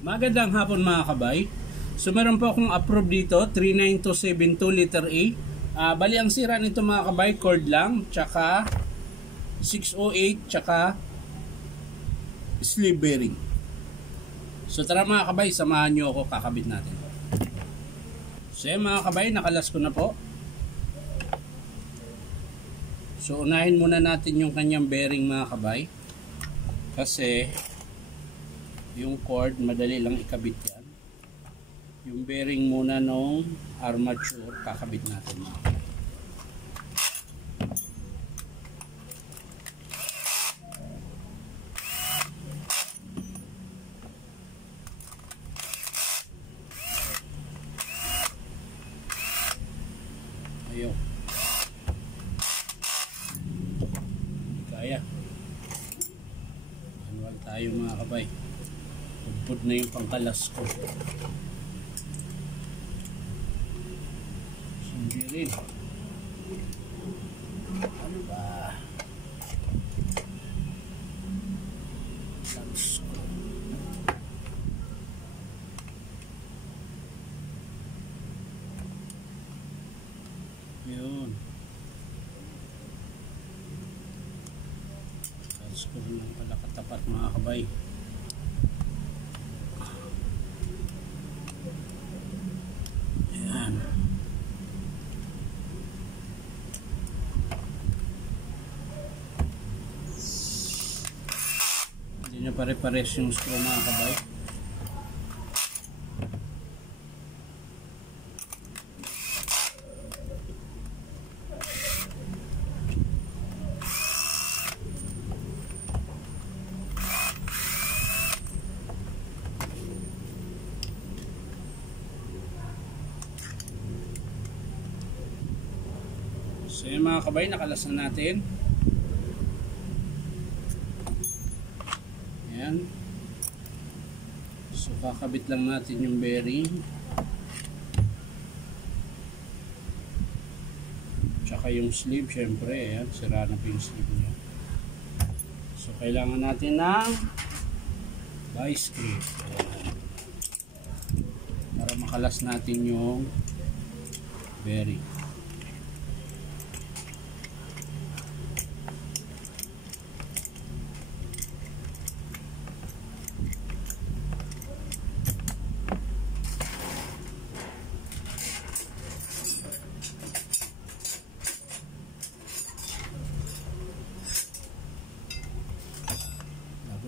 Magandang hapon mga kabay. So meron po akong approve dito, 39272 letter A. Bali ang sira nito mga kabay, cord lang, tsaka 608, tsaka sleeve bearing. So tara mga kabay, samahan nyo ako, kakabit natin. So yan mga kabay, nakalas ko na po. So unahin muna natin yung kanyang bearing mga kabay. Kasi yung cord, madali lang ikabit yan. Yung bearing muna nung armature, kakabit natin mga kabay. Ayaw. Kaya. Manual tayo mga kabay. Pupod na yung pangkalas ko. Hindi rin. Ano ba? Kalas ko. Yun. Kalas ko rin ang pala katapat mga kabay. Hindi na pare-pares yung screw mga kabay. So yun mga kabay, nakalas na natin. Ayan. So kakabit lang natin yung bearing. Tsaka yung sleeve, syempre. Ayan, sira na po yung sleeve niya. So kailangan natin ng vice grip. Ayan. Para makalas natin yung bearing.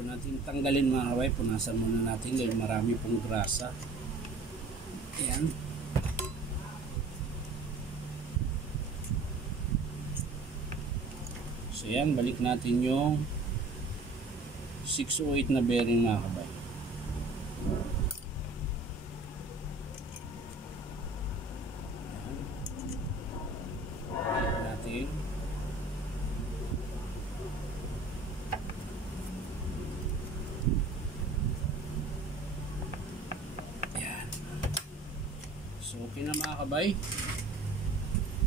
Natin tanggalin mga kabay, punasan muna natin dahil marami pong grasa. Ayan. So yan, balik natin yung 608 na bearing mga kabay. Ayan. Balik natin. So okay na mga kabay.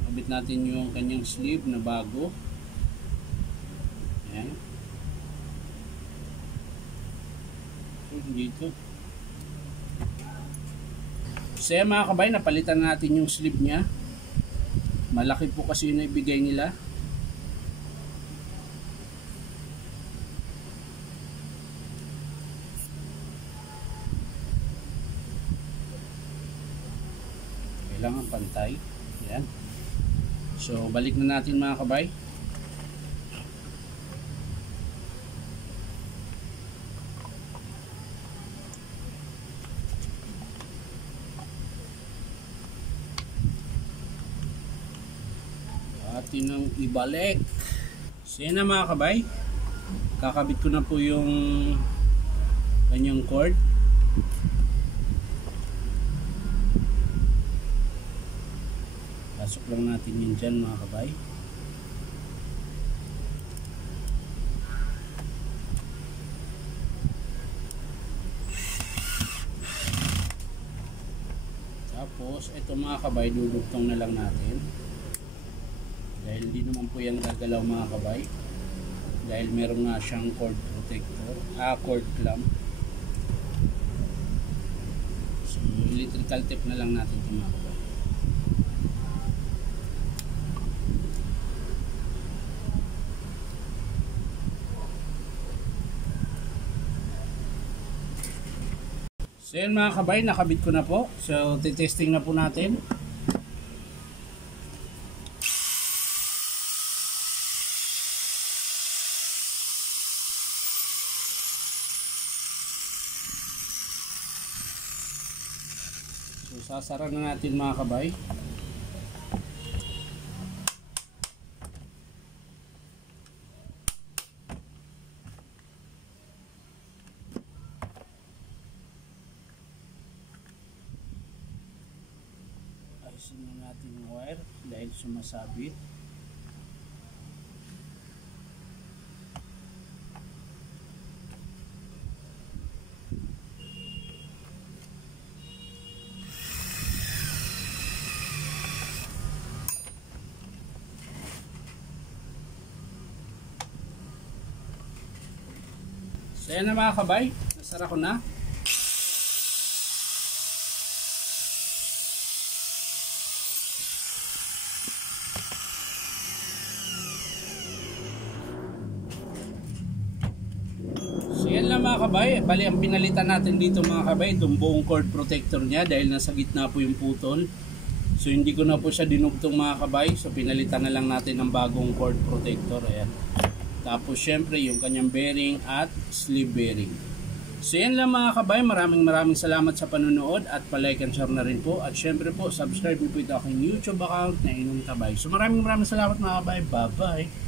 Kabit natin yung kanyang sleeve na bago. Ayan. So dito. So yan mga kabay, napalitan natin yung sleeve nya. Malaki po kasi yung naibigay nila. Kailangan pantay. Yan. So balik na natin mga kabay. Atin ang ibalik. So yan na mga kabay. Kakabit ko na po yung kanyang cord. Pasok lang natin yun dyan mga kabay. Tapos ito mga kabay, dudugtong na lang natin. Dahil hindi naman po yan gagalaw mga kabay. Dahil meron nga siyang cord protector, cord clamp. electrical tape na lang natin ito mga kabay. So yun mga kabay, nakabit ko na po. So titesting na po natin. So sasara na natin mga kabay. Ayusin na natin yung wire dahil sumasabit. So yan na mga kabay, nasara ko na. So yan lang mga kabay, bali ang pinalitan natin dito mga kabay, itong buong cord protector niya dahil nasa gitna po yung putol. So hindi ko na po siya dinugtong mga kabay, so pinalitan na lang natin ng bagong cord protector. Ayan. Tapos syempre yung kanyang bearing at sleeve bearing. So yan lang mga kabay, maraming salamat sa panonood at palike and share na rin po. At syempre po, subscribe po ito aking YouTube account na Inong Kabay. So maraming salamat mga kabay, bye bye.